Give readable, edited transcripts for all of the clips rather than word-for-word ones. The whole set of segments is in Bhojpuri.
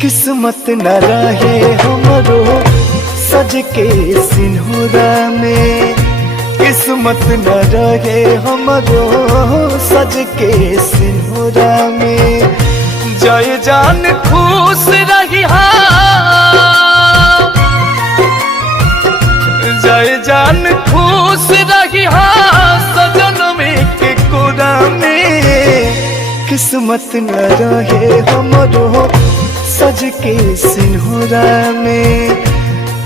किस्मत न रहे हमरो सज के सिंहरा में, किस्मत न रहे हमरो सज के सिंहरा में। जय जान खुश रही जय जान खुश रही सजन में के कोरा में। किस्मत न रहे हमरो सज के सिंहरा में,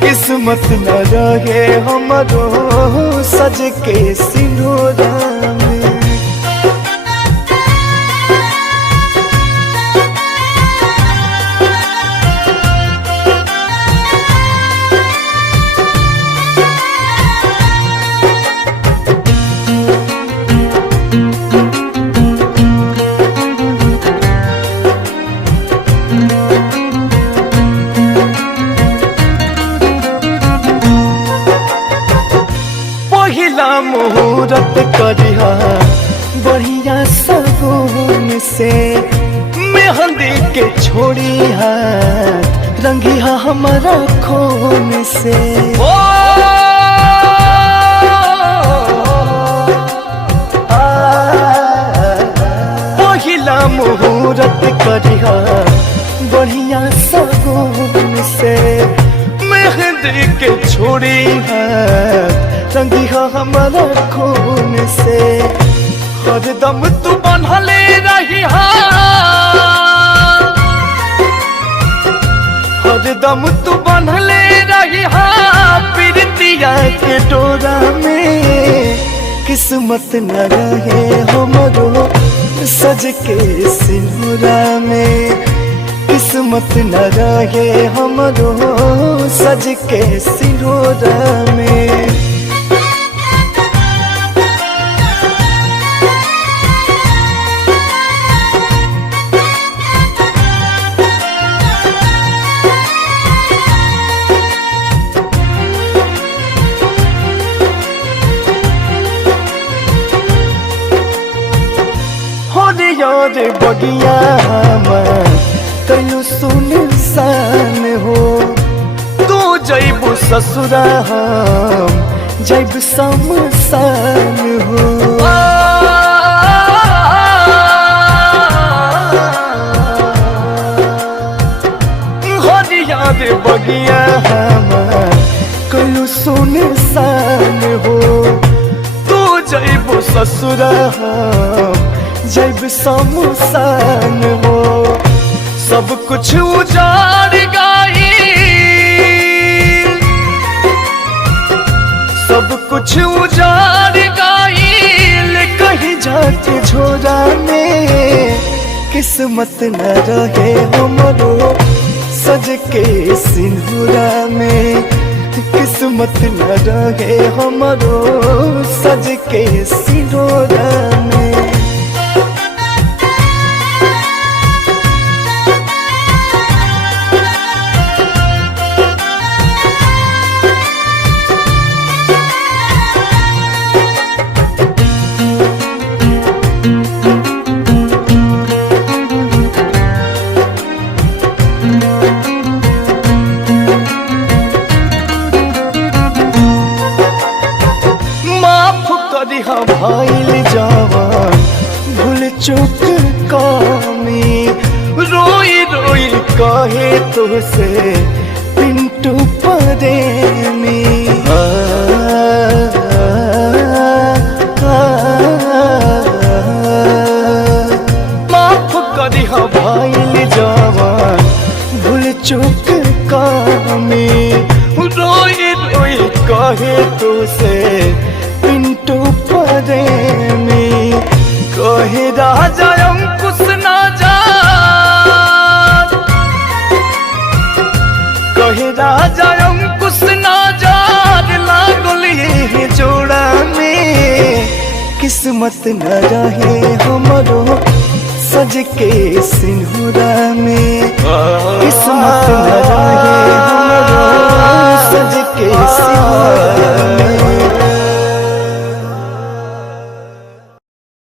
किस्मत न रहे हमरो सज के सिंहरा में। पहिला मुहूर्त करिहा बढ़िया सगुन से, मेहंदी के छोड़ी हाथ रंगिहा हमारा खून से। पहिला मुहूर्त करिहा बढ़िया सगुन से, मेहंदी के छोड़ी हाथ रंगिहा हमारा खून से। हरदम तू बनहले रही हरदम तू बनहले रही प्रीतिया के डोरा में। किस्मत न रहे हमरो सज के सिंहरा में, किस्मत न रहे हमरो सज के सिंहरा में। यार बगिया हमार कलू सुनसान हो, तू जैबू ससुरा हम जैब शमशान हो। यार बगिया हमार कलू सुनसान हो, तू जैबू ससुरा हम जब शमशान हो। सब कुछ उजाड़ गई, सब कुछ उजाड़ गई कहीं जाके झोरा में। किस्मत न रहे हमरो सज के सिंहरा में, किस्मत न रहे हमरो सज के सिंहरा में। भइल जवान भूल चुक कमी, रोई रोई कहे तुझसे पिंटू प्रेमी। माफ करिहा भइल जवान भूल चुक कमी, रोई रोई कहे तुझसे पिंटू प्रेमी। कहे राजा अंकुश ना जान, कहे राजा अंकुश ना जान लागल ये जोड़ा में। किस्मत न रहे हमरो सज के सिंहरा में,